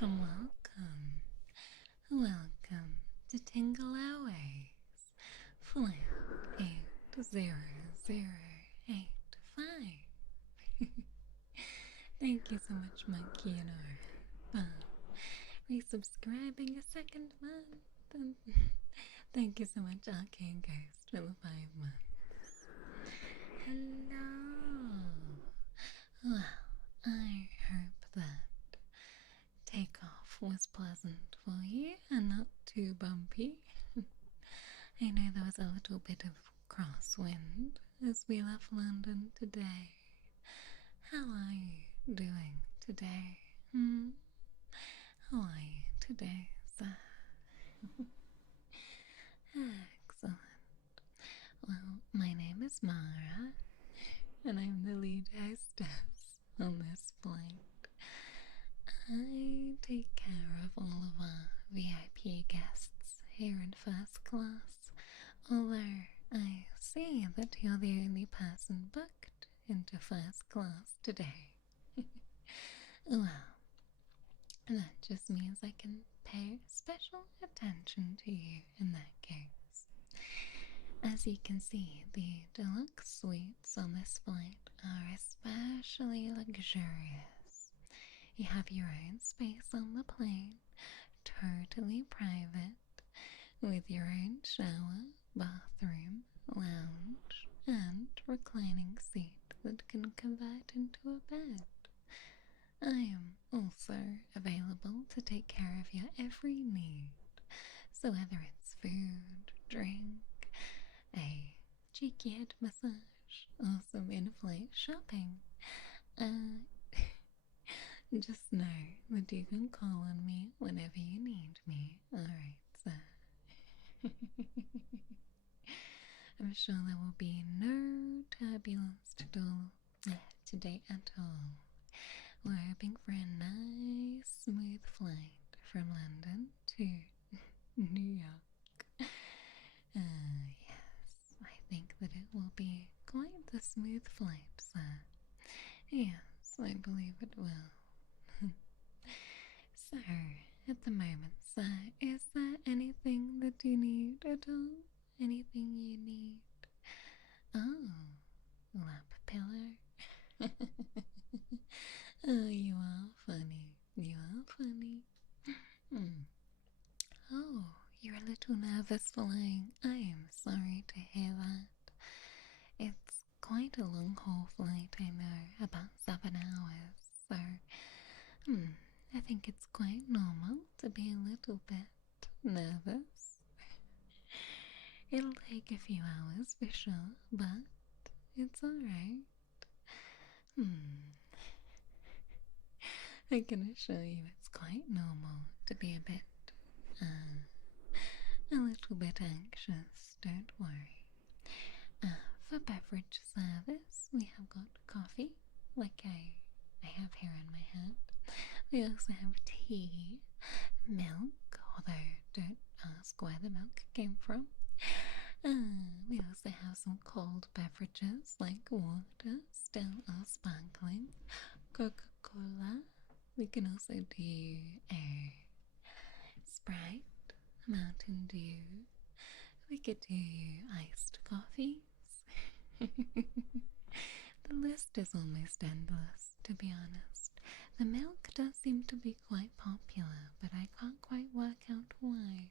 Welcome to Tingle Airways, flight 80085. Thank you so much, Monkey and Aura, for resubscribing a second month. And thank you so much, Arcane Ghost, for the 5 months. Hello. Well, I hope that takeoff was pleasant for you and not too bumpy. I know there was a little bit of crosswind as we left London today. How are you doing today? How are you today, sir? Excellent. Well, my name is Mara, and I'm the lead hostess on this flight. I take care of all of our VIP guests here in first class, although I see that you're the only person booked into first class today. Well, that just means I can pay special attention to you in that case. As you can see, the deluxe suites on this flight are especially luxurious. You have your own space on the plane, totally private, with your own shower, bathroom, lounge, and reclining seat that can convert into a bed. I am also available to take care of your every need, so whether it's food, drink, a cheeky head massage, or some in-flight shopping, just know that you can call on me whenever you need me, alright, sir? I'm sure there will be no turbulence today at all. We're hoping for a nice, smooth flight from London to New York. Yes, I think that it will be quite the smooth flight, sir. Yes, I believe it will. So, at the moment, sir, is there anything that you need at all? Anything you need? Oh, lap pillow. Oh, you are funny. You are funny. Oh, you're a little nervous flying. I am sorry to hear that. It's quite a long haul flight, I know, about 7 hours, so I think it's quite normal to be a little bit nervous. It'll take a few hours for sure, but it's alright. I can assure you it's quite normal to be a little bit anxious, don't worry. For beverage service, we have got coffee, like I have here in my hand. We also have tea, milk, although don't ask where the milk came from. We also have some cold beverages like water, still or sparkling, Coca-Cola. We can also do a Sprite, Mountain Dew. We could do iced coffees. The list is almost endless, to be honest. The milk does seem to be quite popular, but I can't quite work out why.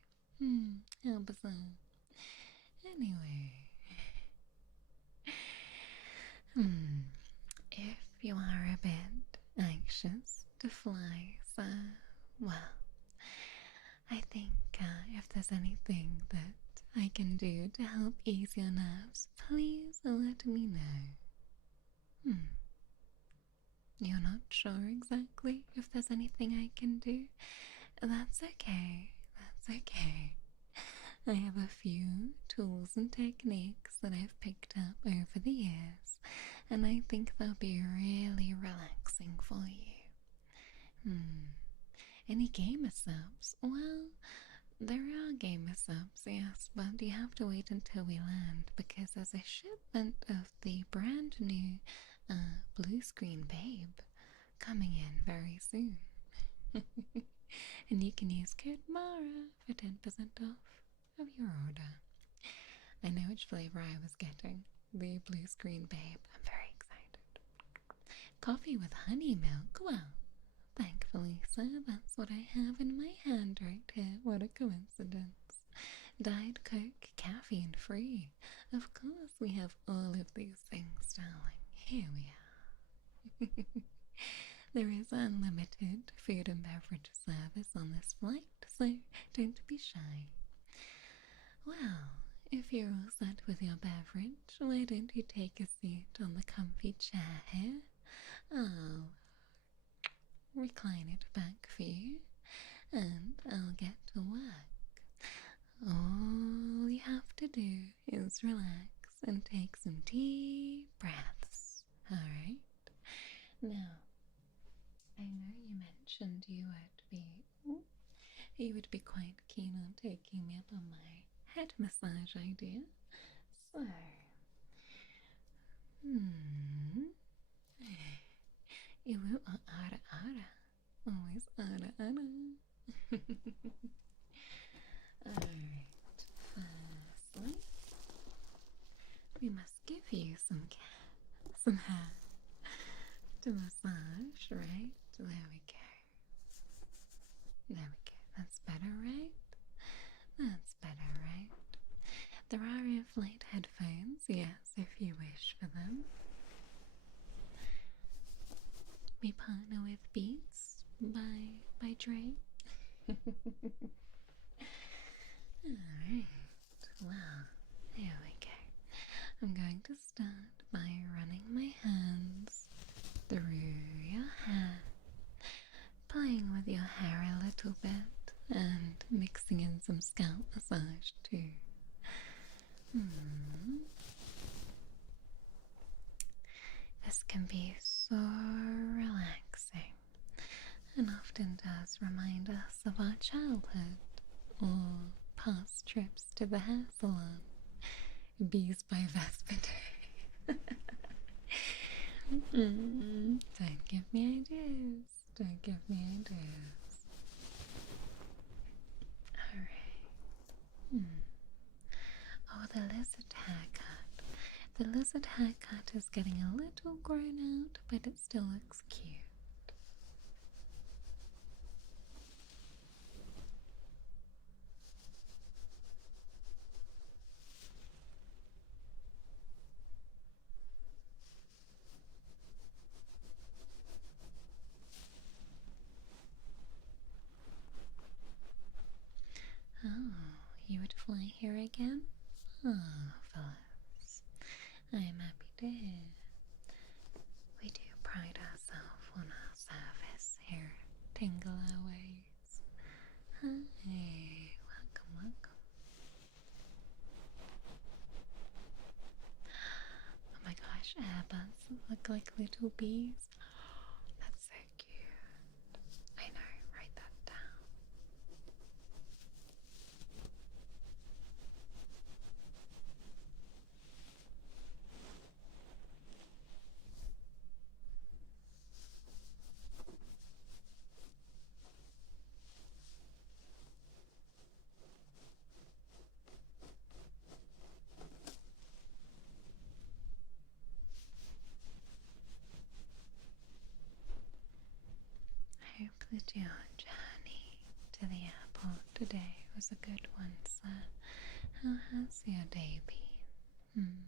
How bizarre. Anyway, if you are a bit anxious to fly, sir, well, I think if there's anything that I can do to help ease your nerves, please let me know. You're not sure exactly if there's anything I can do? That's okay, that's okay. I have a few tools and techniques that I've picked up over the years, and I think they'll be really relaxing for you. Any gamer subs? Well, there are gamer subs, yes, but you have to wait until we land because there's a shipment of the brand new blue screen babe coming in very soon. and you can use code MARA for 10% off of your order. I know which flavor I was getting. The blue screen babe. I'm very excited. Coffee with honey milk. Well, thankfully, sir, that's what I have in my hand right here. What a coincidence. Diet Coke, caffeine free. Of course, we have all of these things, darling. Here we are. There is unlimited food and beverage service on this flight, so don't be shy. Well, if you're all set with your beverage, why don't you take a seat on the comfy chair here? I'll recline it back for you, and I'll get to work. All you have to do is relax and take some deep breaths, alright? Now, I know you mentioned you would be quite keen on taking me up on my head massage idea. So, ara ara. Always ara ara. Alright, firstly, we must give you some hair to massage, right? There we go. There we go. That's better, right? That's better, right? There are in-flight headphones, yes, if you wish for them. We partner with Beats by Dre. Alright, well, here we go. I'm going to start by running my hands through your hair, playing with your hair a little bit, and mixing in some scalp massage too. This can be so relaxing and often does remind us of our childhood or past trips to the hair salon. Bees by Vespidae. Don't give me ideas. Don't give me ideas. Alright. Oh, the lizard haircut. The lizard haircut is getting a little grown out, but it still looks cute. Oh, you would fly here again? Oh, Phyllis, I am happy to hear. We do pride ourselves on our service here at Tingle Airways. Hi, welcome, welcome. Oh my gosh, airbuds look like little bees. That's so cute. I know, write that down. I hope that your journey to the airport today was a good one, sir. How has your day been?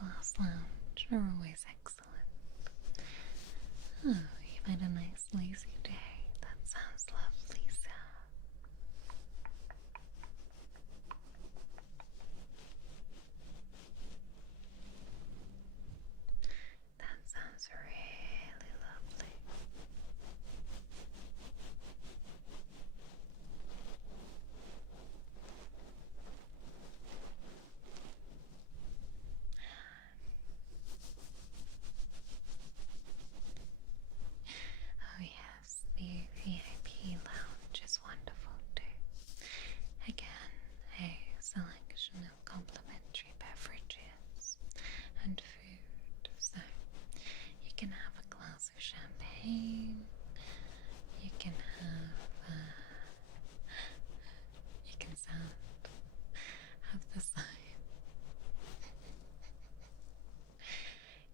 Glass Lounge are always excellent. Oh, you've had a nice lazy day. That sounds lovely, sir. That sounds really lovely. Oh yes, the VIP lounge is wonderful too. Again, a selection of complimentary beverages and food. So you can have a glass of champagne, you can have, you can have the sound.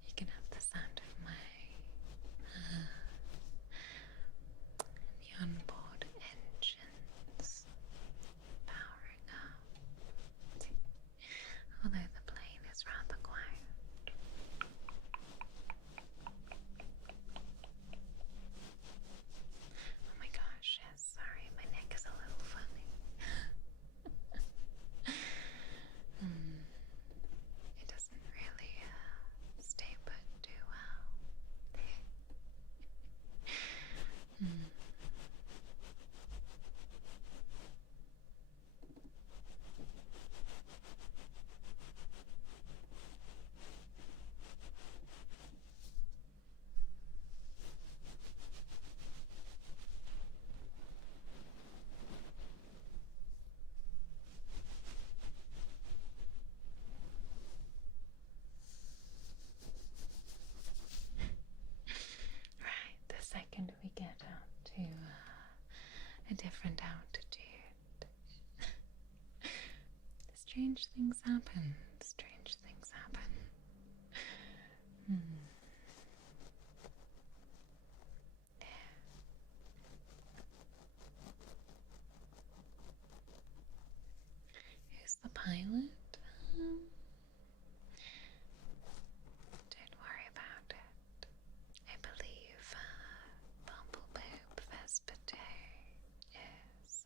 You can have the sound of the onboard engines powering up. Although the plane is rather quiet. Oh my gosh, yes, sorry, my neck is a little funny. It doesn't really stay put too well. Right, the second we get out to a different altitude, strange things happen. Strange things happen. Who's the pilot? Don't worry about it. I believe Bumblepoop Vespidae is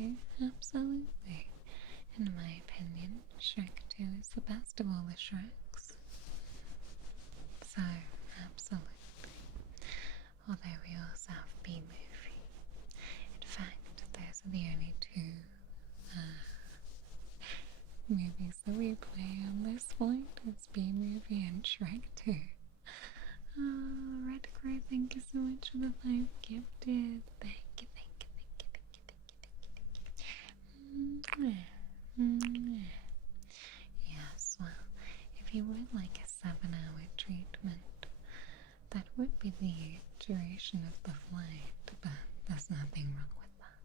Absolutely. In my opinion, Shrek 2 is the best of all the Shreks. So, absolutely. Although we also have B-Movie. In fact, those are the only two movies that we play on this point. It's B-Movie and Shrek 2. Oh, Red Crow, thank you so much for the 5 gifted. Thank you, thank you, thank you, thank you, thank you, thank you. Yes, well, if you would like a 7-hour treatment, that would be the duration of the flight, but there's nothing wrong with that.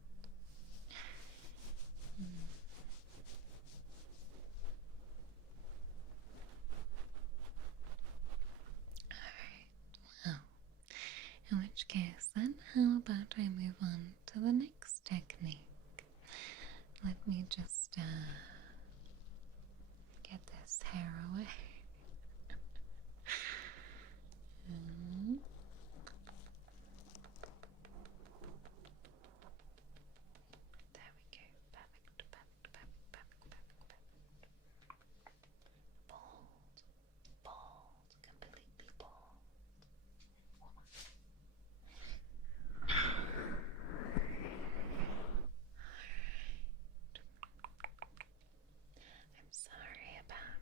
Alright, well, in which case then, how about I move on to the next technique? Let me just get this hair away. There we go. Perfect, perfect, perfect, perfect, perfect, perfect. Bald, bald, completely bald. I'm sorry about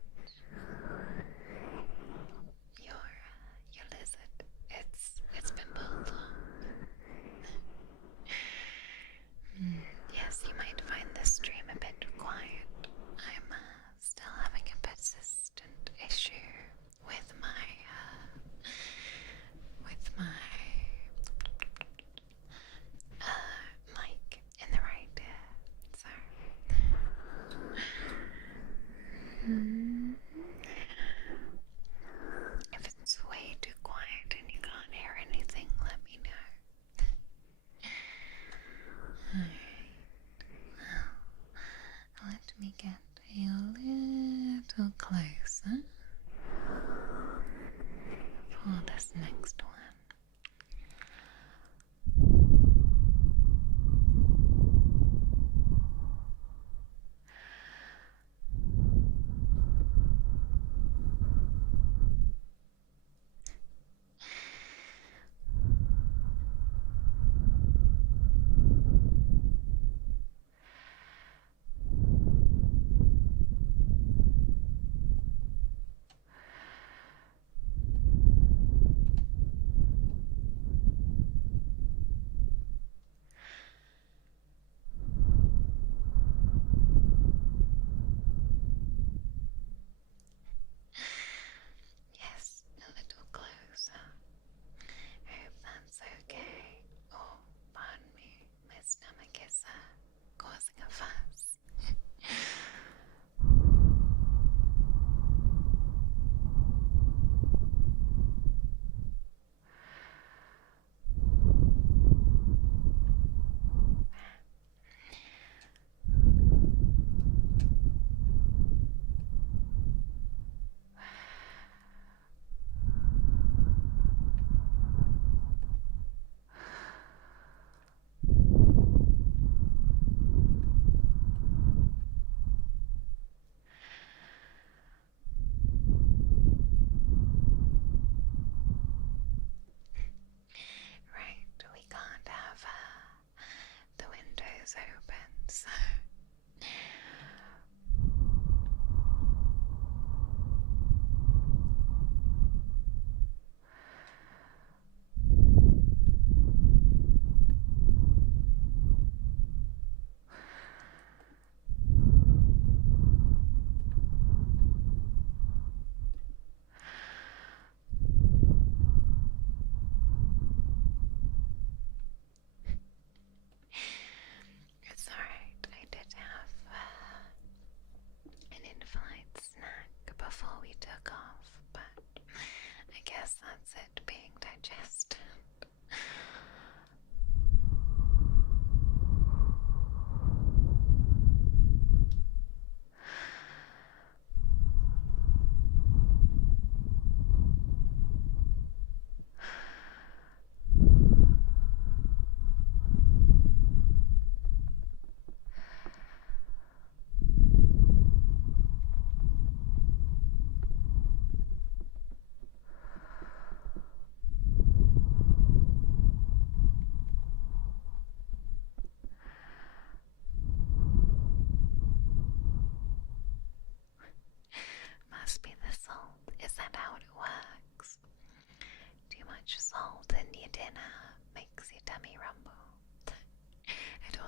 your lizard.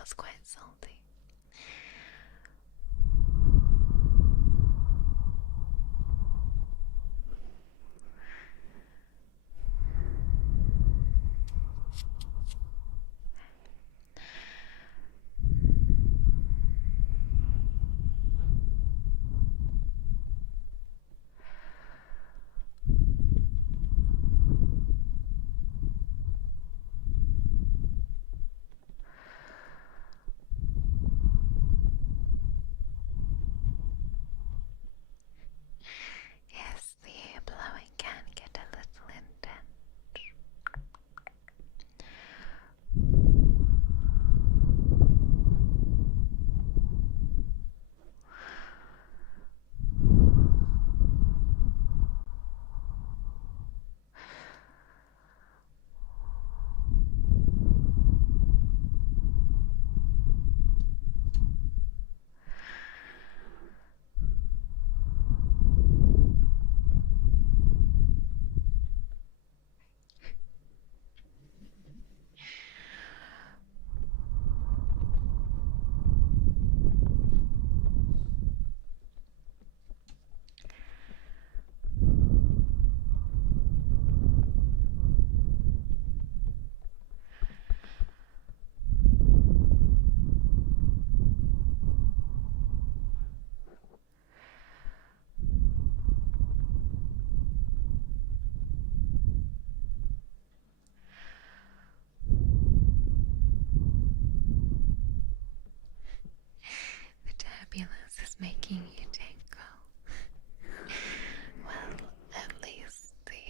was quite salty. Yes, the air blowing can get a little intense. The turbulence is making you tingle. Well, at least the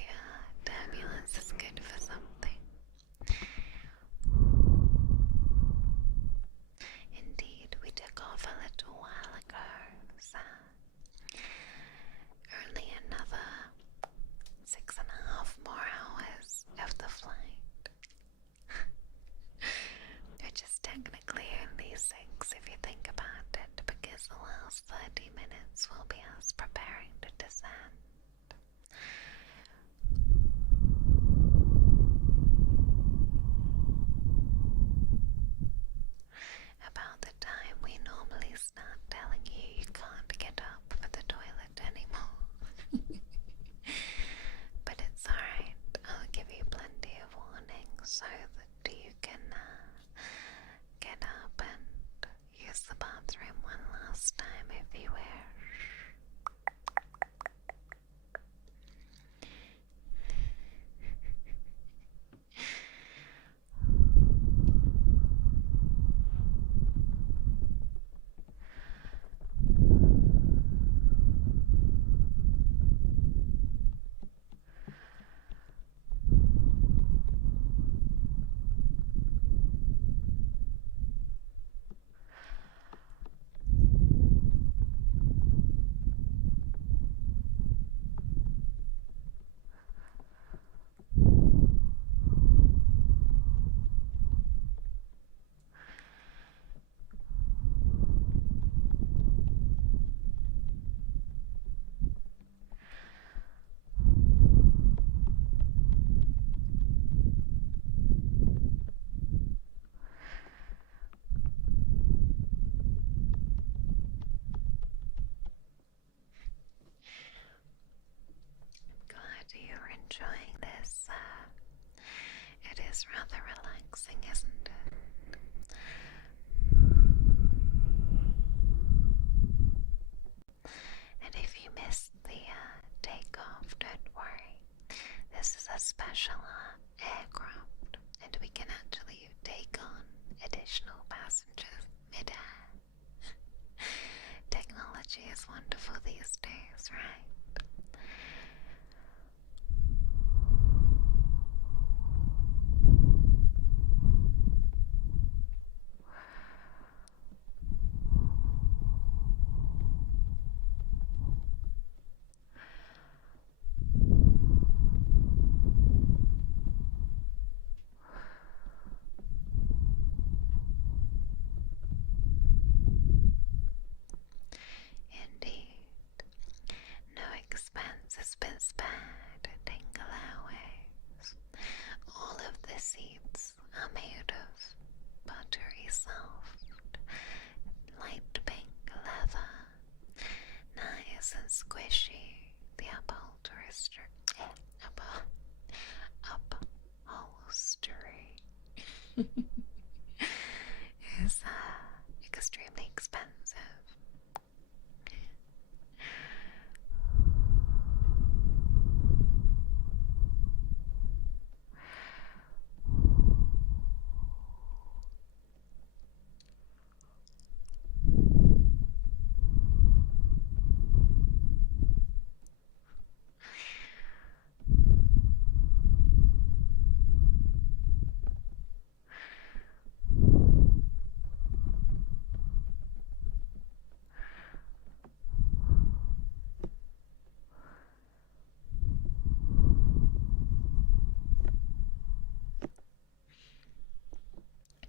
turbulence is good for something. Indeed, we took off a little while ago, so only another 6.5 more hours of the flight. Which is technically only 6 if you think about it, because the last 30 minutes will be us preparing to descend. About the time we normally start telling you you can't get up for the toilet anymore. But it's alright, I'll give you plenty of warning so that you can get up and use the bathroom one last time if you wish. You're enjoying this. It is rather relaxing, isn't it? And if you missed the takeoff, don't worry. This is a special aircraft, and we can actually take on additional passengers mid-air. Technology is wonderful these days, right? is extremely expensive.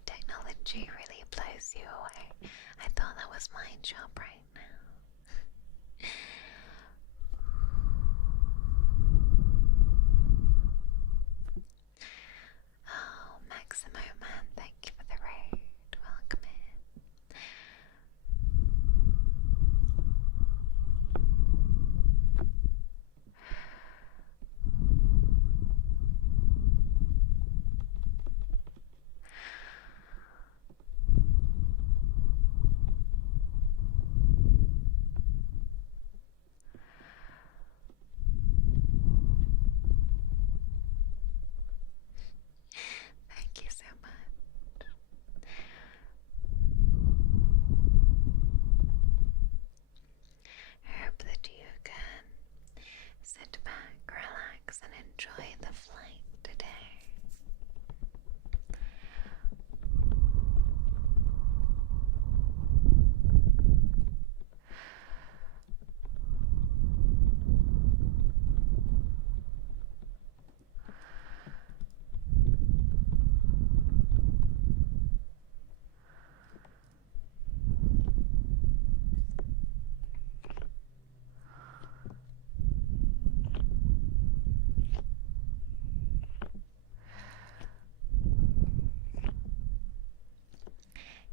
Technology really blows you away. I thought that was my job right now. Oh, Maximo man, thank you for the raid. Welcome in. Thank you so much. I hope that you can sit back, relax, and enjoy the flight today.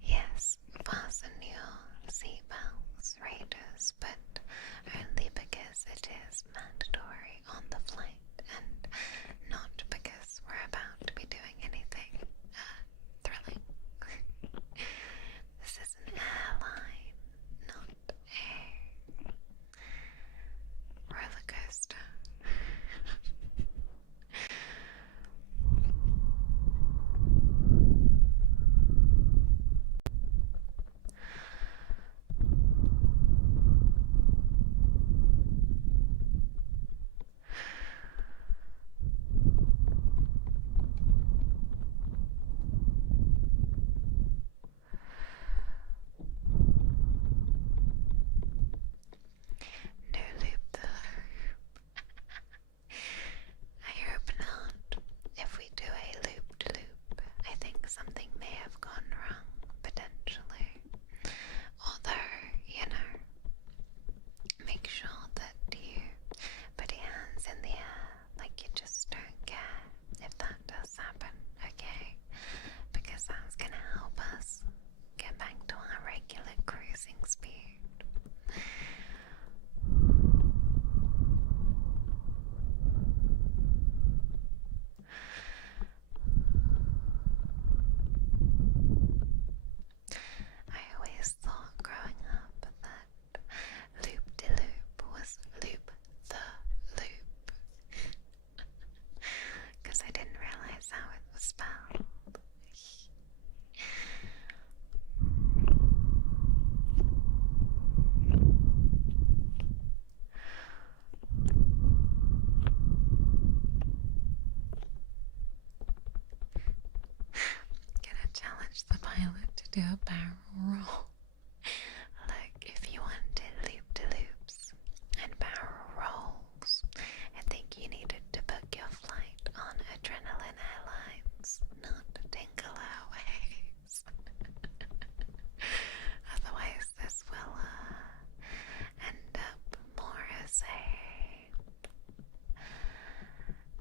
Yes, fasten your seatbelts, raiders, but only because it is mandatory on the flight and not because we're about to be doing anything thrilling. This is an airline, not a roller coaster. No loop the loop. I hope not. If we do a loop-to-loop, I think something may have gone wrong, potentially. Although, you know, make sure that you put your hands in the air like you just don't care if that does happen, okay? Because that's going to help us get back to our regular cruising speed. I always thought growing up that loop-de-loop was loop the loop, because I didn't realize how it was spelled. Gonna challenge the pilot to do a barrel roll. Look, if you wanted loop-de-loops and barrel rolls, I think you needed to book your flight on Adrenaline Airlines, not Tingle Airways. Otherwise, this will end up more as a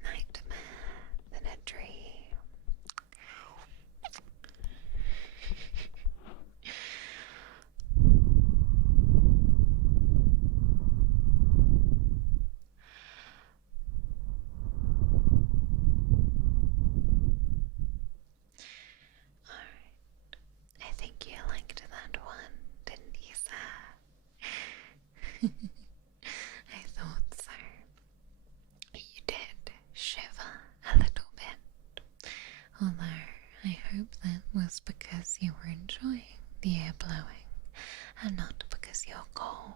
nightmare than a dream. was because you were enjoying the air blowing and not because you're cold.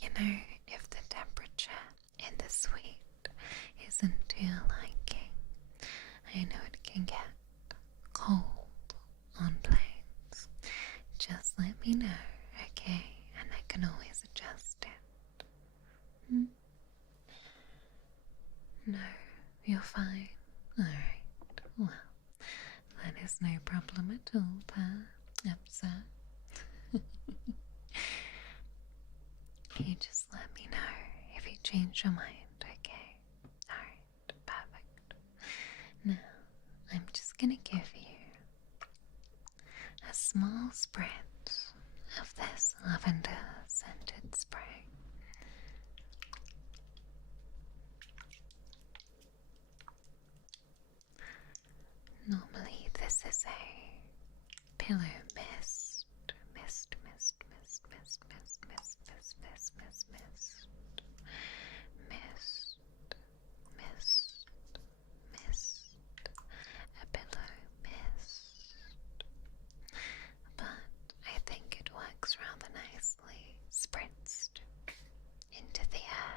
You know, if the temperature in the suite isn't to your liking, I know it can get cold on planes. Just let me know, okay? And I can always adjust it. No, you're fine. Alright, well, that is no problem at all, sir. You just let me know if you change your mind, okay? Alright, perfect. Now, I'm just gonna give you a small spritz of this lavender scented spray. Normally this is a pillow mist, mist, mist, mist, mist, mist, mist, mist, mist, mist, mist, mist, mist, mist, a pillow mist. But I think it works rather nicely, spritzed into the air.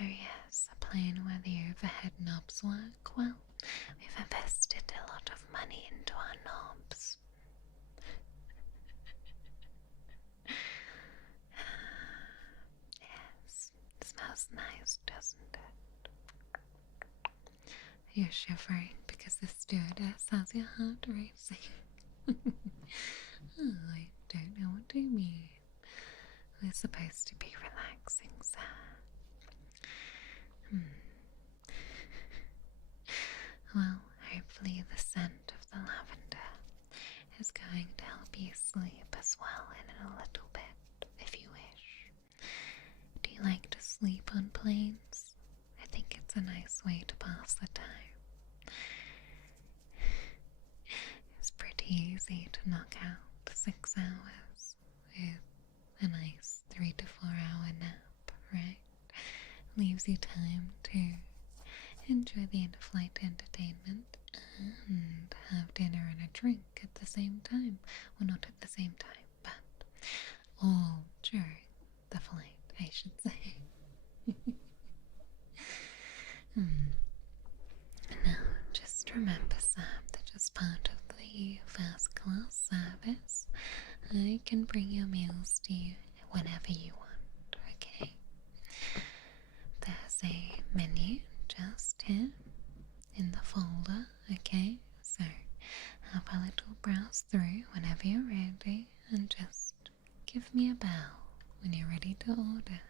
Oh yes, a plane where the overhead knobs work. Well, we've invested a lot of money into our knobs. Yes, it smells nice, doesn't it? You're shivering because the stewardess has your heart racing. Oh, I don't know what you mean. We're supposed to be relaxing, sir. Well, hopefully the scent of the lavender is going to help you sleep as well in a little bit, if you wish. Do you like to sleep on planes? I think it's a nice way to pass the time. It's pretty easy to knock out 6 hours with a nice 3 to 4 hour nap, right? Leaves you time to enjoy the in-flight entertainment and have dinner and a drink at the same time. Well, not at the same time, but all during the flight, I should say. Now, just remember, Sam, that as part of the first class service, I can bring your meals to you whenever you want, okay? There's a menu just here in the folder, okay? So have a little browse through whenever you're ready and just give me a bell when you're ready to order,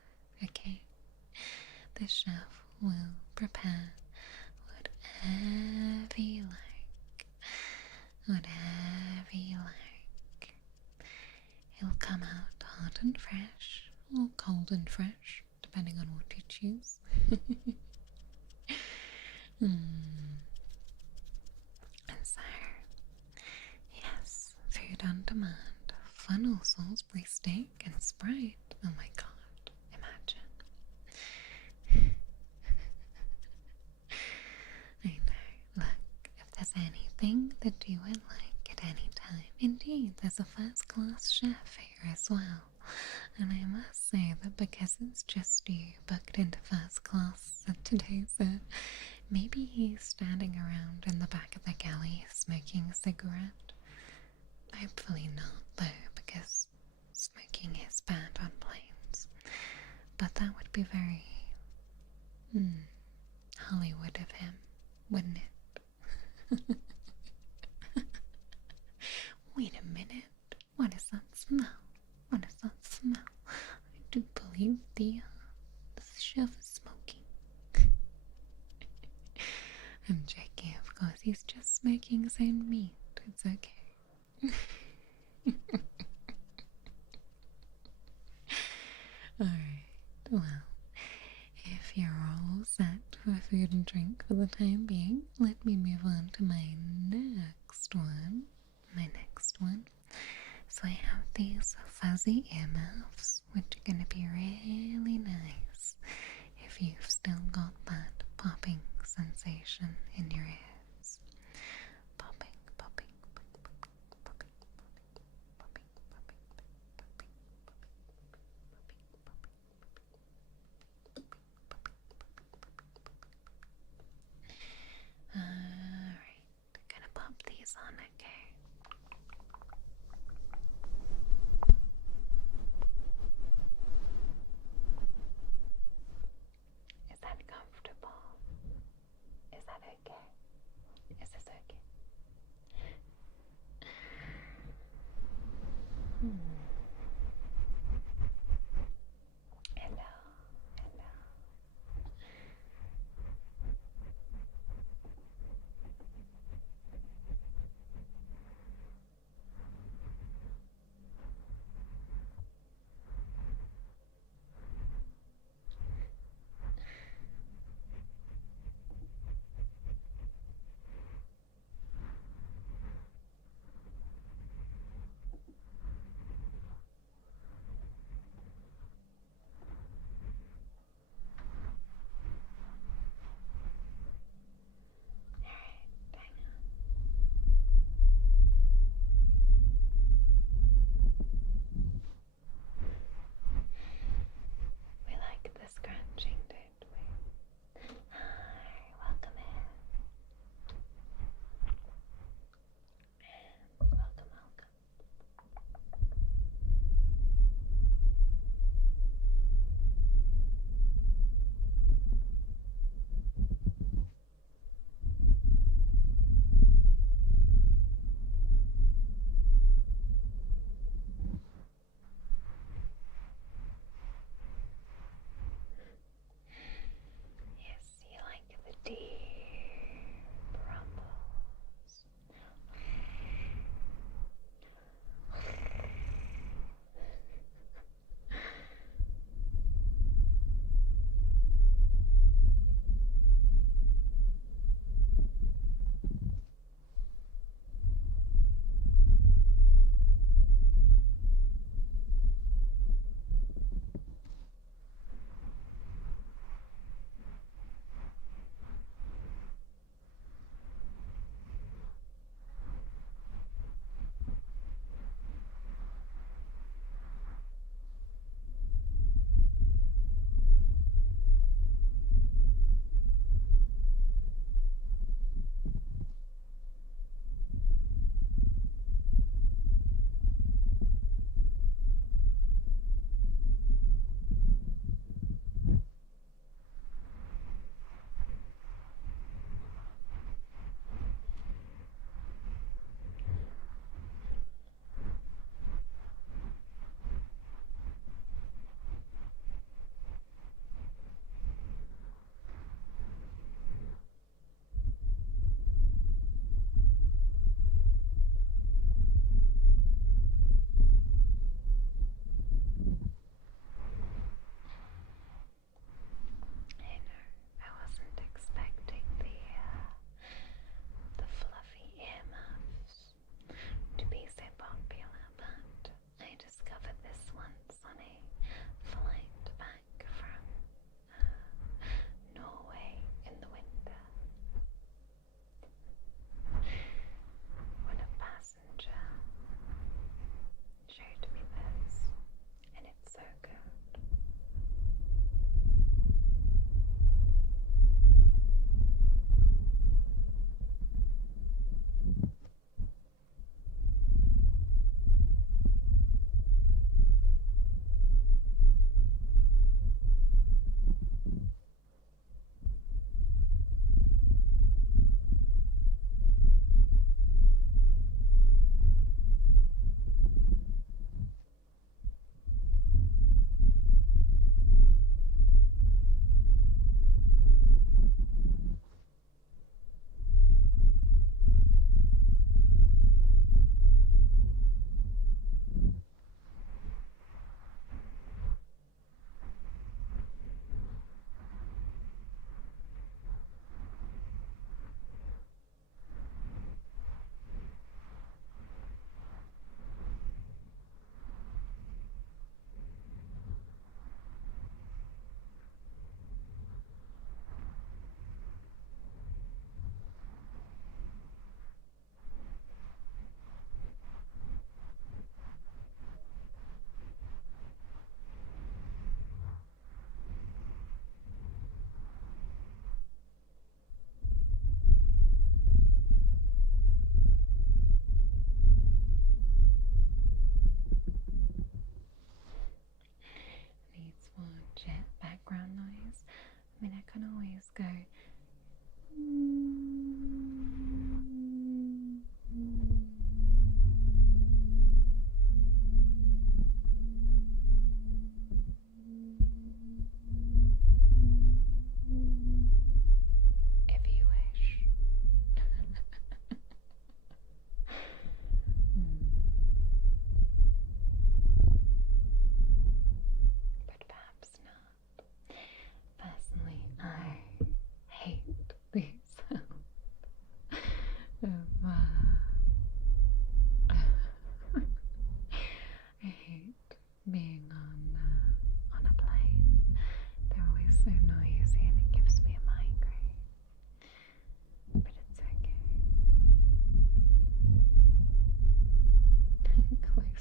okay? The chef will prepare whatever you like, whatever you like. It'll come out hot and fresh or cold and fresh, depending on what you choose. And so, yes, food on demand, funnel Salisbury steak and Sprite. Oh my god, imagine. I know, look, if there's anything that you would like at any time, indeed, there's a first class chef here as well. And I must say that because it's just you booked into first class today, so maybe he's standing around in the back of the galley smoking a cigarette. Hopefully not, though, because smoking is bad on planes. But that would be very Hollywood of him, wouldn't it? Wait a minute, what is that smell? I have these fuzzy earmuffs, which are going to be really nice if you've still got that popping sensation in your ears. Popping, popping, popping, popping, popping, popping, popping, popping, popping. Alright, gonna pop these on, okay? Is that comfortable? Is that okay? Is this okay? Hello, hello.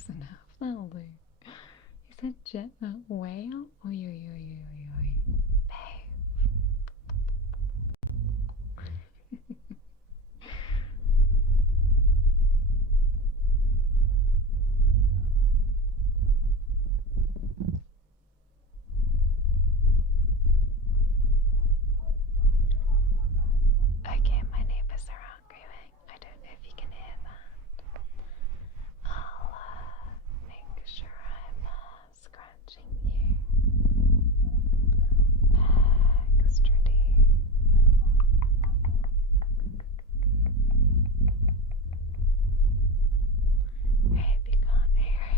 close enough. That'll do. You said jet, not whale? Oi, oi, oi, oi, oi, oi. Babe. Okay, my neighbors are arguing. I don't know if you can hear that. I'll make sure I'm scratching you extra deep. I hope you can't hear it.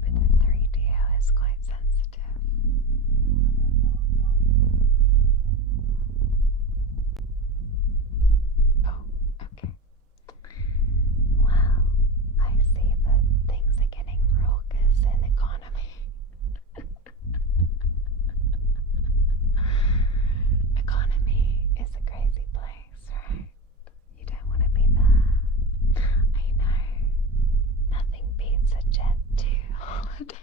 But the 3DO is quite sensitive. Oh, okay. Well, I see that things are getting raucous in economy. Economy is a crazy place, right? You don't want to be there. I know. Nothing beats a Jet 2 holiday.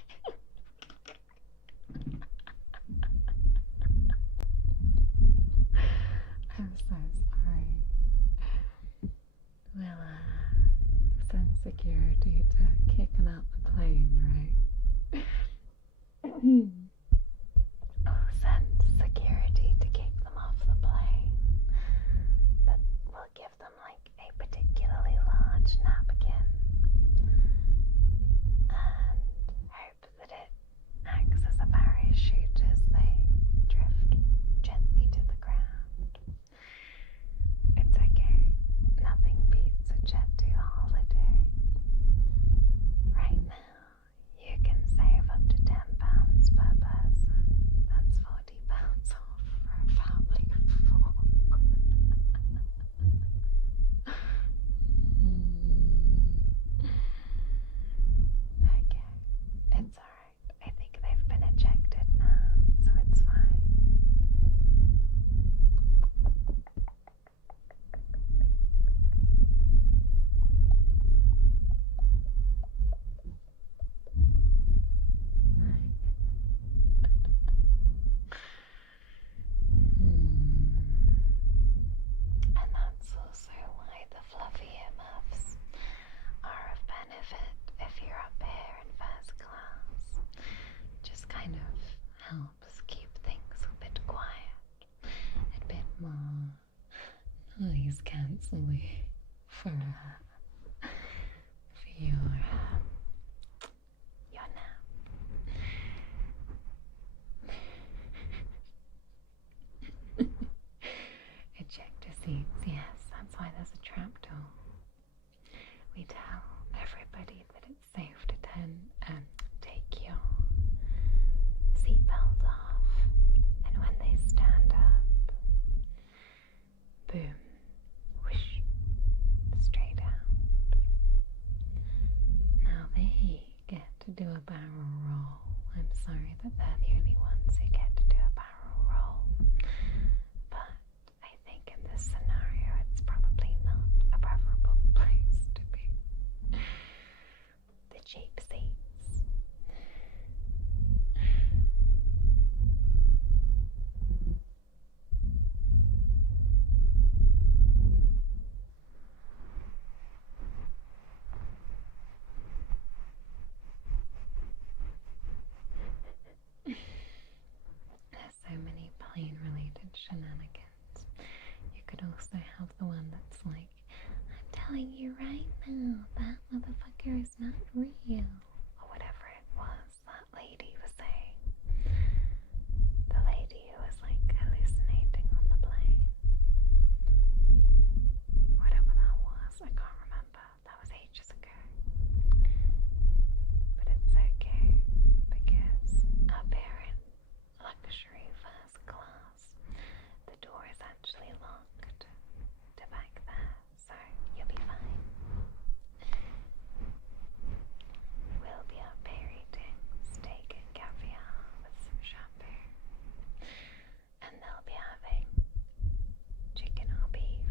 I'm so sorry. We'll send security to kick him out the plane, right? We'll send security to kick them off the plane. But we'll give them like a particularly large napkin and hope that it acts as a parachute as they drift gently to the ground. It's okay. Nothing beats a Jet 2 holiday. Right now, you can save up to £10 per person. That's £40 off for a family of 4. Okay, it's alright. I think they've been ejected now, so it's fine. And that's also why the fluffy earmuffs are of benefit if you're up here in first class. Just kind of helps keep things a bit quiet, a bit more noise cancelling for your nap. Ejector seats, yes, that's why there's a trapdoor. We tell everybody that it's safe to take your seatbelt off, and when they stand up, boom, whoosh, straight out. Now they get to do a barrel roll. I'm sorry that they're the only ones who get to do a barrel roll, but I think in this scenario it's probably not a preferable place to be. The cheap seats. There's so many plane-related shenanigans. You could also have the one that's like, I'm telling you right now, that motherfucker is not real. Or whatever it was that lady was saying. The lady who was like hallucinating on the plane. Whatever that was, I can't remember. That was ages ago. But it's okay, because up here in luxury first class, the door is actually locked to back there, so you'll be fine. We'll be up here eating steak and caviar with some shampoo, and they'll be having chicken or beef.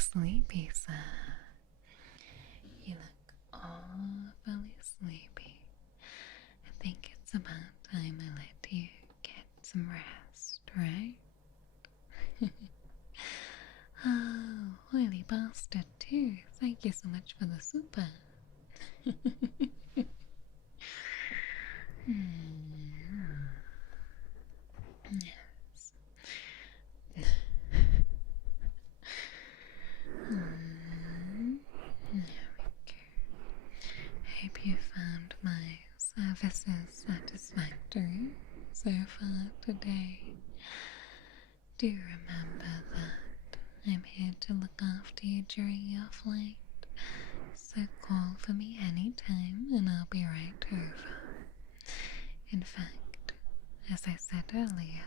sleepy, sir. You look awfully sleepy. I think it's about time I let you get some rest, right? Oh, oily bastard too. Thank you so much for the super. Yes. There we go. I hope you found my services satisfactory so far today. Do remember that I'm here to look after you during your flight, so call for me anytime and I'll be right over. In fact, as I said earlier,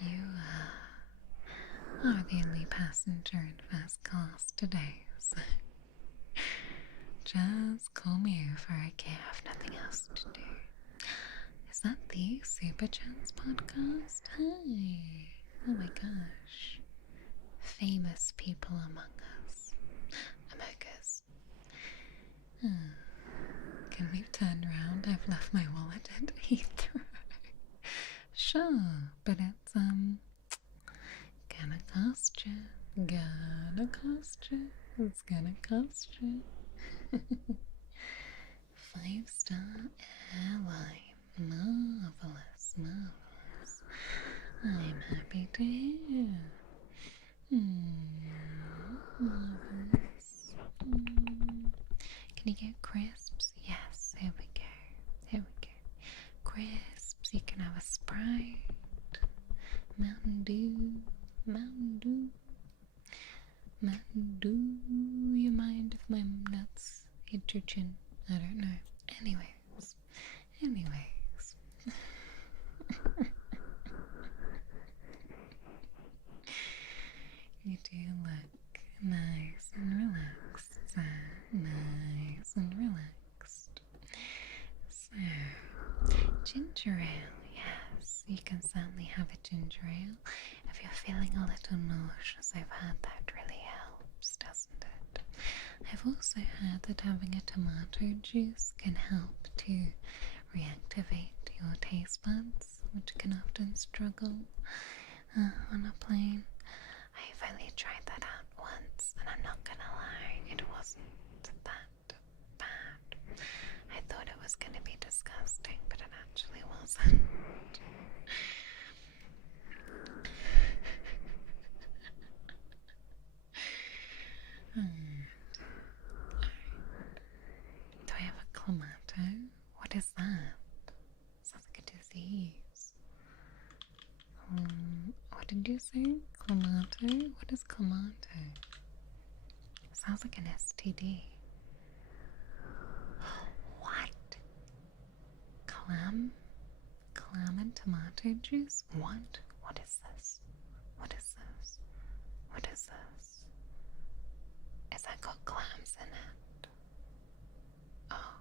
you are the only passenger in first class today, so just call me over, okay? I have nothing else to do. Is that the Super Chance podcast? Hi! Oh my gosh. Famous people among us. Can we turn around? I've left my wallet at Heathrow. Sure, but it's gonna cost you. It's gonna cost you. 5-star airline. Marvelous. I'm happy to hear. Marvelous. Can you get crisps? Yes, here we go. Crisps, you can have a Sprite. Mountain Dew. You mind if my nuts hit your chin? I don't know. Anyways. You do look nice and relaxed, sir. Nice and relaxed. So, ginger ale, yes, you can certainly have a ginger ale. If you're feeling a little nauseous, I've heard that really helps, doesn't it? I've also heard that having a tomato juice can help to reactivate your taste buds, which can often struggle on a plane. I've only tried that out once, and I'm not gonna lie, it wasn't that bad. I thought it was gonna be disgusting, but it actually wasn't. Do I have a clamato? What is that? Sounds like a disease. What did you say? Clamato? What is clamato? Sounds like an STD. What? Clam and tomato juice? What? What is this? Is that got clams in it? Oh.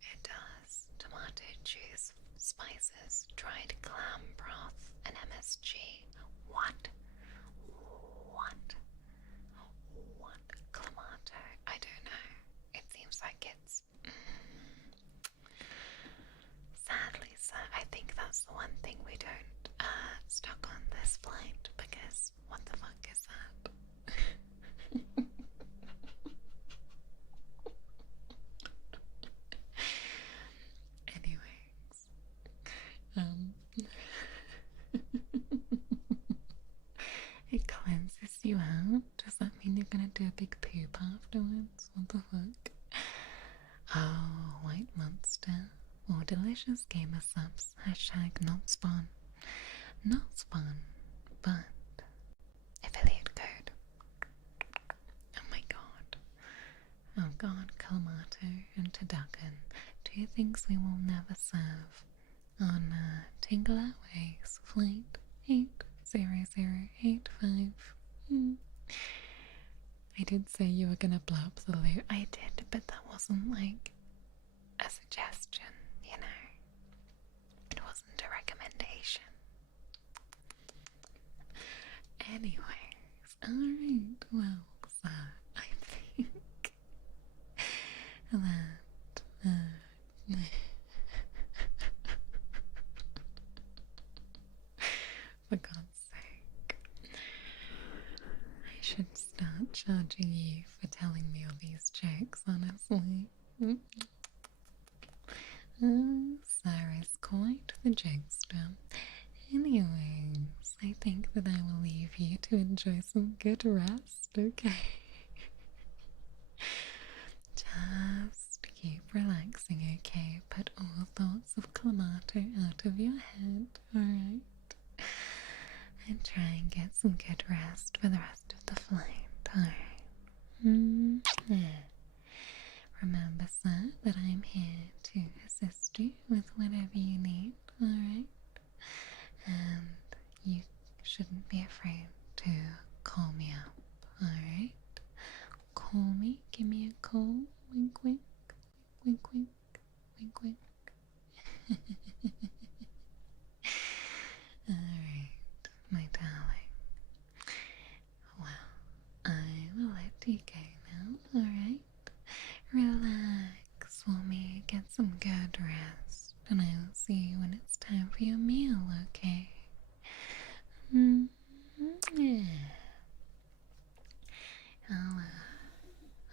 It does. Tomato juice, spices, dried clam broth, and MSG. What? Clamato? I don't know. It seems like it's... Sadly, sir, I think that's the one thing we don't stock on this flight, because what the fuck is that? Anyways, it cleanses you out. Does that mean you're gonna do a big poop afterwards? What the fuck? Oh, white monster. Oh, delicious gamer subs. Hashtag not spawn, but affiliate code. Oh god, Clamato and Turducken. 2 things we will never serve on Tingle Airways flight 80085. I did say you were gonna blow up the loo. I did, but that wasn't like a suggestion, you know. It wasn't a recommendation. Anyway, Alright, well, so I think that, for God's sake, I should start charging you for telling me all these jokes, honestly. Sarah's quite the jokester. Anyways, I think that I will leave you to enjoy some good rest, okay? Just keep relaxing, okay? Put all thoughts of Clamato out of your head, alright? And try and get some good rest for the rest of the flight, alright? Remember, sir, that I'm here to assist you with whatever you need, alright? And you shouldn't be afraid to call me up, alright? Call me, give me a call, wink wink, wink wink, wink wink. Alright, my darling. Well, I will let you go now, alright? Relax for me, get some good rest, and I'll see you when it's time for your meal, okay?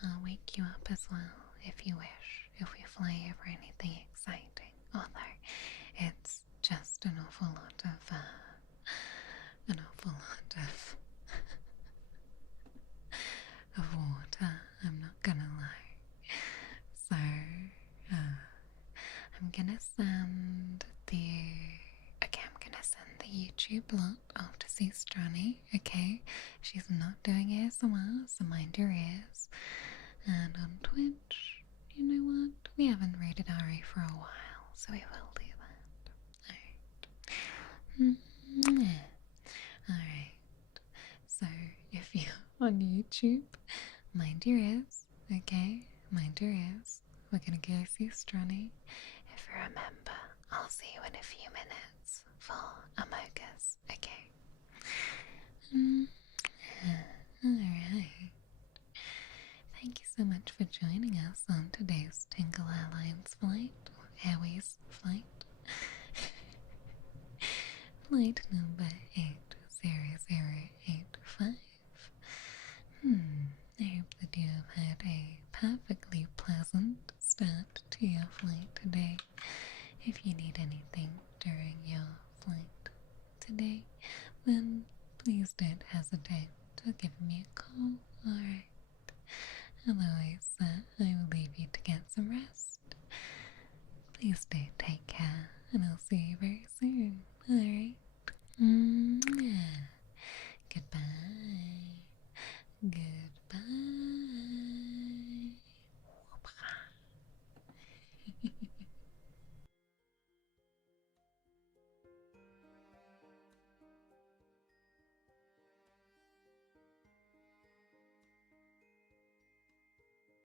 I'll wake you up as well if you wish, if we fly over anything exciting, although it's just an awful lot of of water, I'm not gonna lie. So, I'm gonna send the YouTube lot off to see Strani, okay? She's not doing ASMR, so mind your ears. And on Twitch, you know what? We haven't rated Ari for a while, so we will do that. Alright. Alright. So, if you're on YouTube, mind your ears, okay? Mind your ears. We're gonna go see Strani. If you remember, I'll see you in a few minutes for Amogus, okay? Alright. Thank you so much for joining us on today's Tingle Airlines flight, or Airways flight. Flight number 80085. I hope that you have had a perfectly pleasant start to your flight today. If you need anything during your flight today, then please don't hesitate to give me a call, alright? Otherwise, I will leave you to get some rest. Please do take care, and I'll see you very soon, alright?